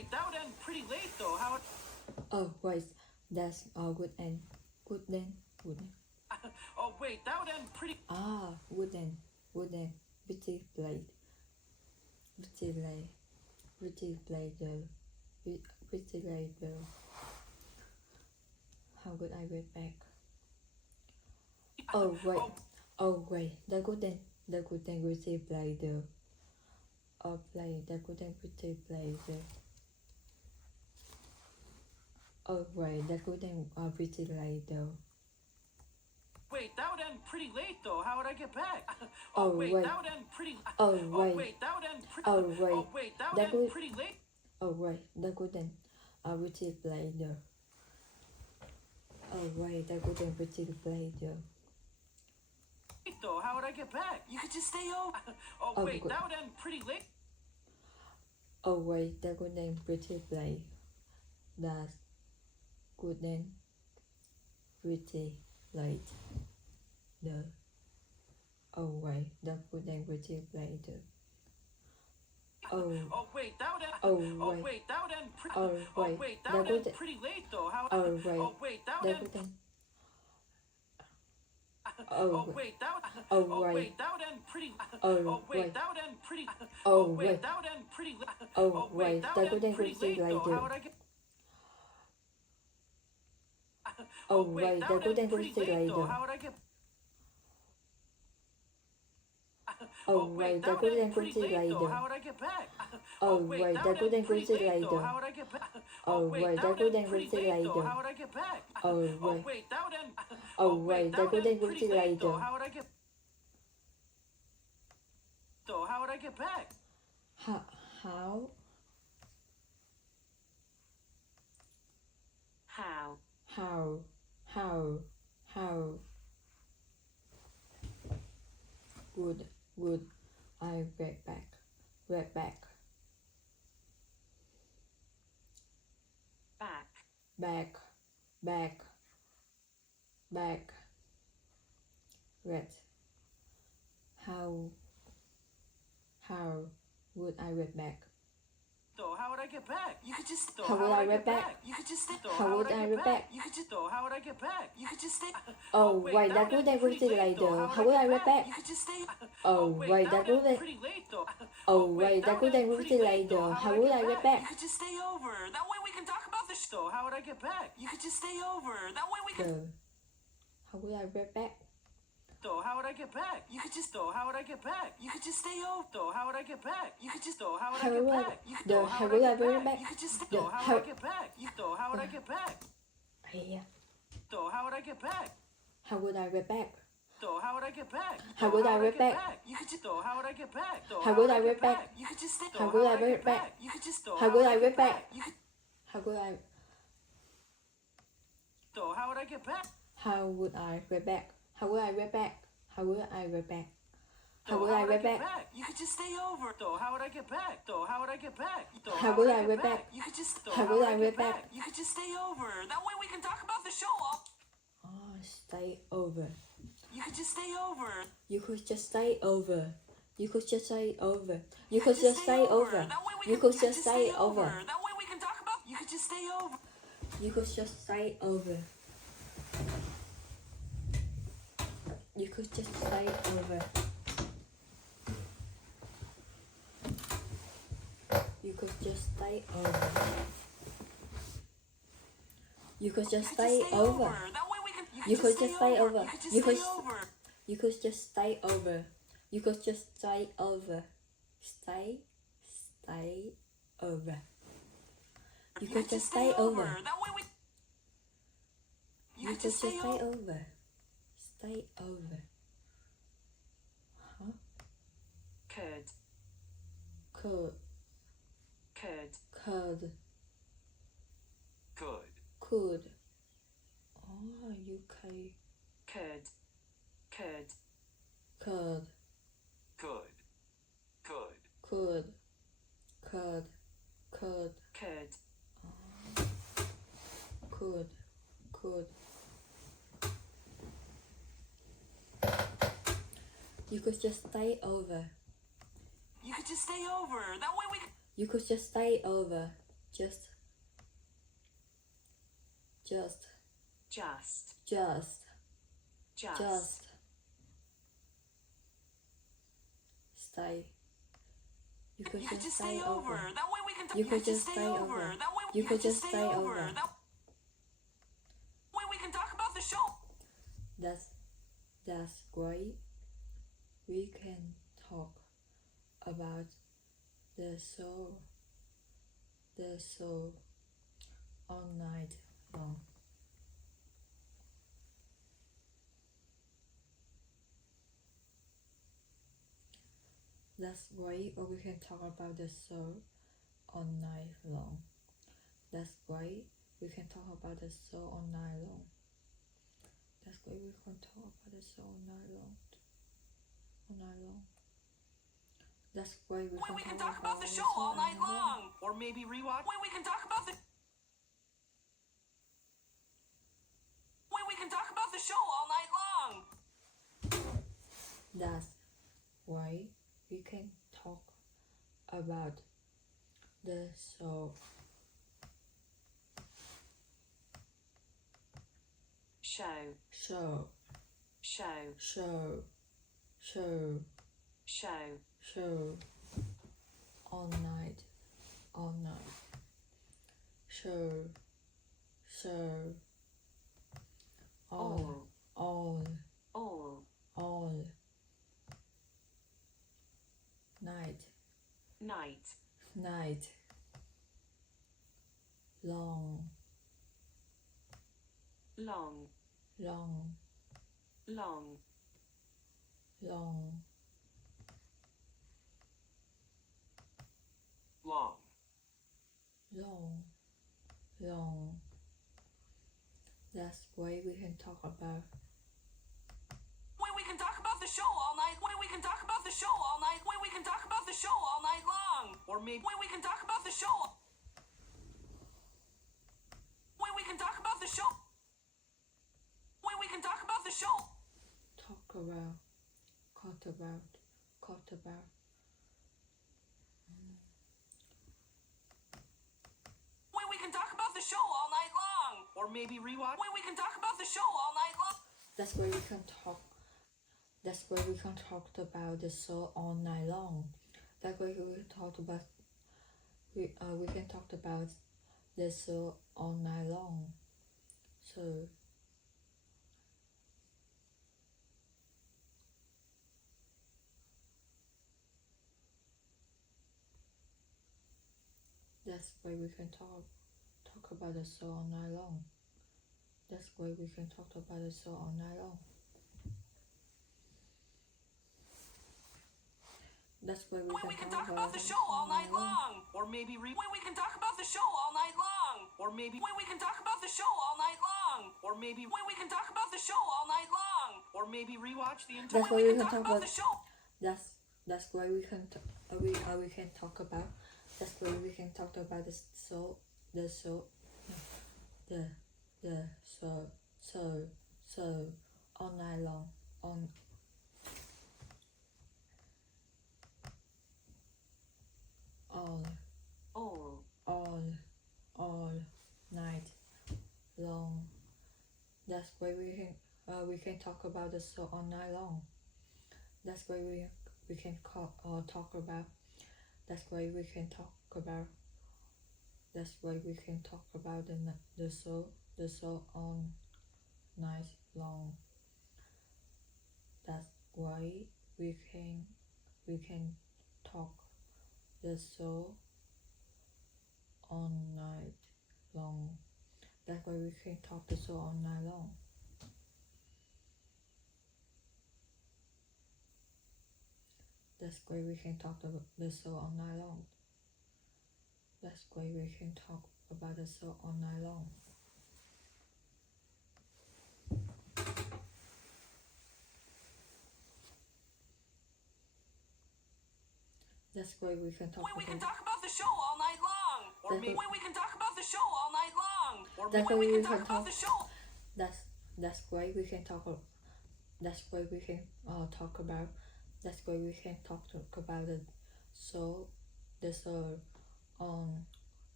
wait, that would end pretty late though. How? Oh wait, that's good end. Good then. Good then. Oh wait, that would end pretty. Good then. Good then. Pretty blade. Pretty blade. Pretty blade though. Pretty blade though. How could I get back? Oh wait. The good then. The good then pretty blade though. Oh blade. The good then pretty blade though. Oh wait. The good then pretty blade though. Wait, that would end pretty late though. How would I get back? Oh wait, wait. that would end pretty. Oh wait. Wait, that would end pretty. Oh wait. Oh wait, that would end pretty late. Oh wait, that couldn't pretty play though. Oh wait, that couldn't pretty play though. Though, how would I get back? You could just stay over. Oh wait, that would end pretty late. Oh wait, that couldn't pretty play. That couldn't pretty late though. Oh wait, that couldn't pretty play though. Oh wait, that would end. Oh wait, that would end pretty. Oh wait, that would end pretty late though. How? Oh wait, that would end. wait, that would. wait, that would end pretty. wait, that would end pretty. wait, that would end pretty. wait, that would end pretty late though. How would I get? wait, that would end pretty late though. How would I get? wait, that would end pretty late though. How would I get back? wait, that would end pretty late though. How would I get back? wait, that would end pretty late though. How would I get back? wait, that would end. wait, that would end pretty late though. How would I get? How would I get back? How? Good. I get back. Back. Red. How would I get back? How would I get back? You could just. How would I get back? You could just stay. How would I get back? You could just. How would I get back? You could just stay. Oh wait, that would end pretty late though. How would I get back? You could just stay. Oh wait, that would end pretty late though. Oh wait, that would end pretty late though. How would I get back? You could just stay over. That way we can talk about this. How would I get back? You could just stay over. That way we can. How would I get back? How would I get back? You could just. How would I get back? You could just stay over. How would I get back? You could just. How would I get back? You could. How would I get back? You could just. How would I get back? You. How would I get back? Yeah. How would I get back? How would I get back? How would I get back? How would I get back? You could just. How would I get back? How would I get back? You could just stay. How would I get back? You could just. How would I get back? You could. How would I? How would I get back? How would I get back? How would I get back? How would I get back? How would I get back? You could just stay over. How would I get back? How would I get back? How would I get back? You could just. How would I get back? You could just stay over. That way we can talk about the show. Stay over. You could just stay over. You could just stay over. You could just stay over. You could just stay over. You could just stay over. That way we can talk about. You could just stay over. You could just stay over. You could just stay over. You could just stay over. You could just stay over. You could just stay over. You could. You could just stay over. You could just stay over. Stay over. You could just stay over. You could just stay over. Stay over. Huh? Curd. Curd. Oh, UK. Curd. You could just stay over. You could just stay over. That way we can. You could just stay over. just stay. You could just stay over. That way we can You could just stay over. You could just stay over. That way we can talk about the show. That's great. We can talk about the show all night long. That's great, or we can talk about the show all night long. That's great. We can talk about the show all night long. That's great. We can talk about the show all night long. That's great. We can talk about the show all night long. Or maybe rewatch. We can talk about the. We can talk about the show all night long. That's why we can talk about the show. Show all night. Show all night long. That's why we can talk about. We can talk about the show all night. We can talk about the show all night. We can talk about the show all night long. Or maybe we can talk about the show. We can talk about the show. We can talk about the show. Talk about. We can talk about the show all night long. Or maybe rewatch. We can talk about the show all night long. That's why we can talk. That's why we can talk about the show all night long. That's why we can talk about. We can talk about the show all night long. So. That's why we can talk about the show all night long. That's why we can talk about the show all night long. That's why we can talk about the show all night long. Or maybe we can talk about the show all night long. Or maybe we can talk about the show all night long. Or maybe we can talk about the show all night long. Or maybe rewatch the entire. That's why we can talk about the show. That's why we can we can talk about. That's why we can talk about the show all night long on. All night long. That's why we can talk about the show all night long. That's why we can talk about. That's why we can talk about. That's why we can talk about the show all night long. That's why we can talk the show all night long. That's why we can talk the show all night long. That's why we can talk the show all night long. That's why we can talk about the show all night long. That's why we can talk. We can talk about the show all night long. Or maybe we can talk about the show all night long. Or maybe we can talk about the show. That's why we can talk. That's why we can talk about. That's why we can talk about the show all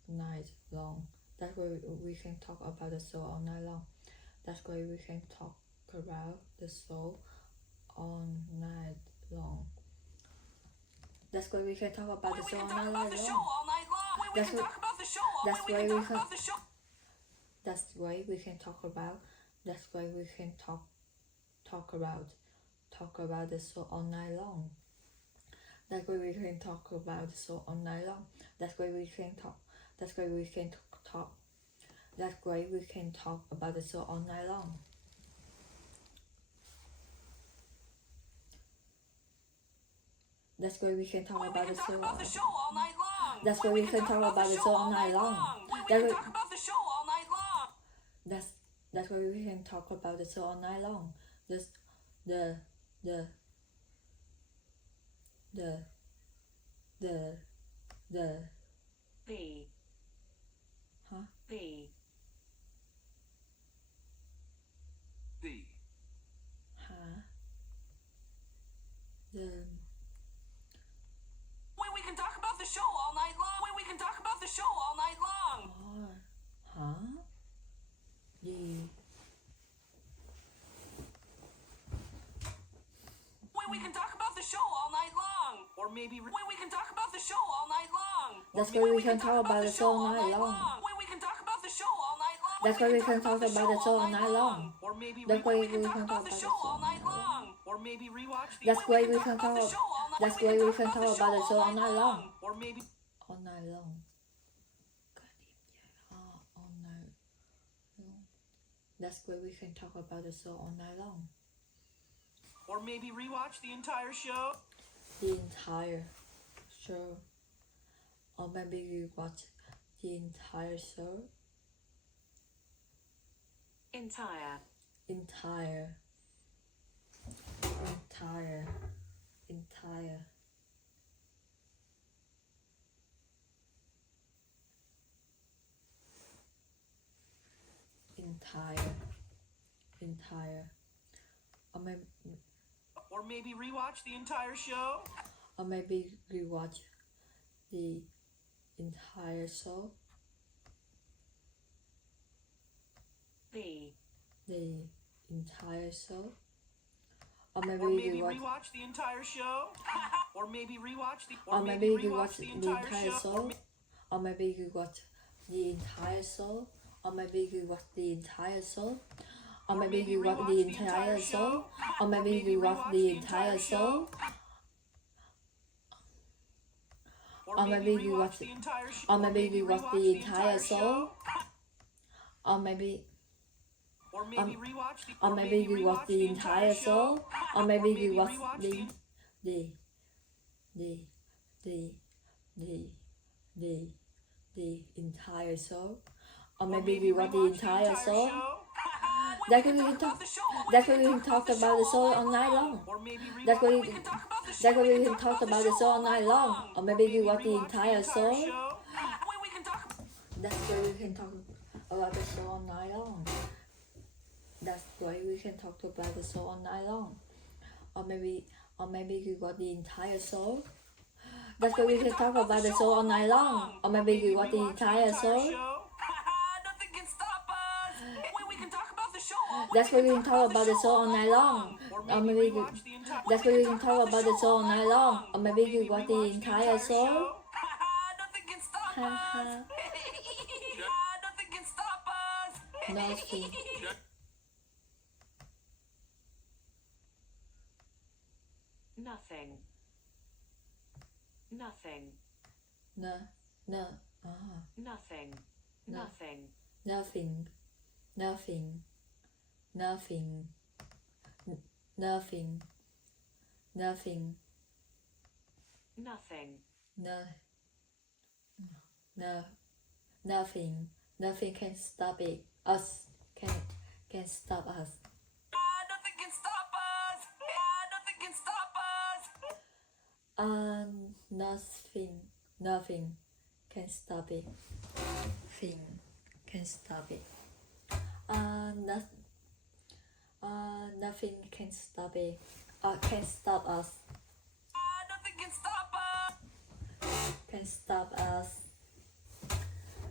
night long. That way we can talk about the soul all night long. That's why we can talk about the soul all night long. That's why we can talk about the soul all night long. That's why we can. That's why we can talk about. That's why we can talk about the soul all night long. That's why we can talk about the soul all night long. That's why we can talk. That's why we can talk. That's why we can talk about the soul all night long. That's why we can talk about the soul all night long. That's why we can talk about the soul all night long. That's why we can talk about the soul all night long. The huh? The Huh? we can talk about the show all night long. We can talk about the show all night long. Huh? We can talk about the show all night long. Or maybe we can talk about the show all night long. That's why we can talk about the soul all night long. We can talk about the show all night long. That's why we can talk about the soul all night long. Or maybe That's why we can talk about the the show all night long. Or maybe rewatch the That's why we can talk. That's why we can talk about the soul all night long. Or maybe All night long. All night long. That's why we can talk about the soul all night long. Or maybe rewatch the entire show. The entire show. Or maybe you watch the entire show. Entire. Entire. Or maybe rewatch the entire show. Or maybe you watch the entire show. The Entire show. Or maybe Or maybe you watch. rewatch the entire show. Or maybe rewatch the. Or maybe you watch the entire show. Or maybe you watch the entire show. Or maybe you watch the entire show. Or maybe you watch the entire show. Or maybe you watch the entire show. Or maybe you watch the entire show. Or maybe you watch the entire show. Or maybe. rewatch the. Or maybe you watch the entire show. Or maybe you watch the entire show. Or maybe you watch the entire show. That's why we can talk. That's why we can talk about the show all night long. That's why we can talk about the show all night long. Or maybe you watch the entire show. That's why we can talk about the show all night long. That's why we can talk about the show all night long. Or maybe you watch the entire show. That's why we can talk about the show all night long. Or maybe you watch the entire show. That's why we can talk about the show all night long. Or maybe that's why we can talk about the show all night long. Or maybe you watch the entire show. Haha. Nothing can stop us. Nothing. Nothing. Nothing. No. Nothing. No. Nothing. Nothing. Nothing. Nothing. Nothing. Nothing. Nothing. No. Nothing. Nothing can stop it. Us can stop us. Nothing can stop us. Nothing can stop us. Nothing can stop it. Thing can stop it. Nothing can stop it. Can stop us. Nothing can stop us. Can stop us.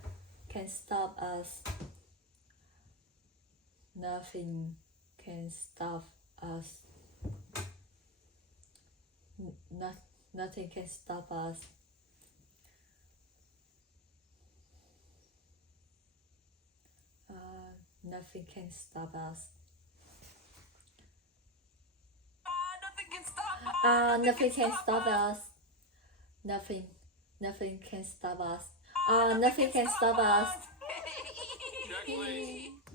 can stop us. Nothing can stop us. Nothing can stop us. Nothing can stop us. Nothing can stop us. Nothing can stop us. Nothing can stop us. Nothing can stop us. Check, please.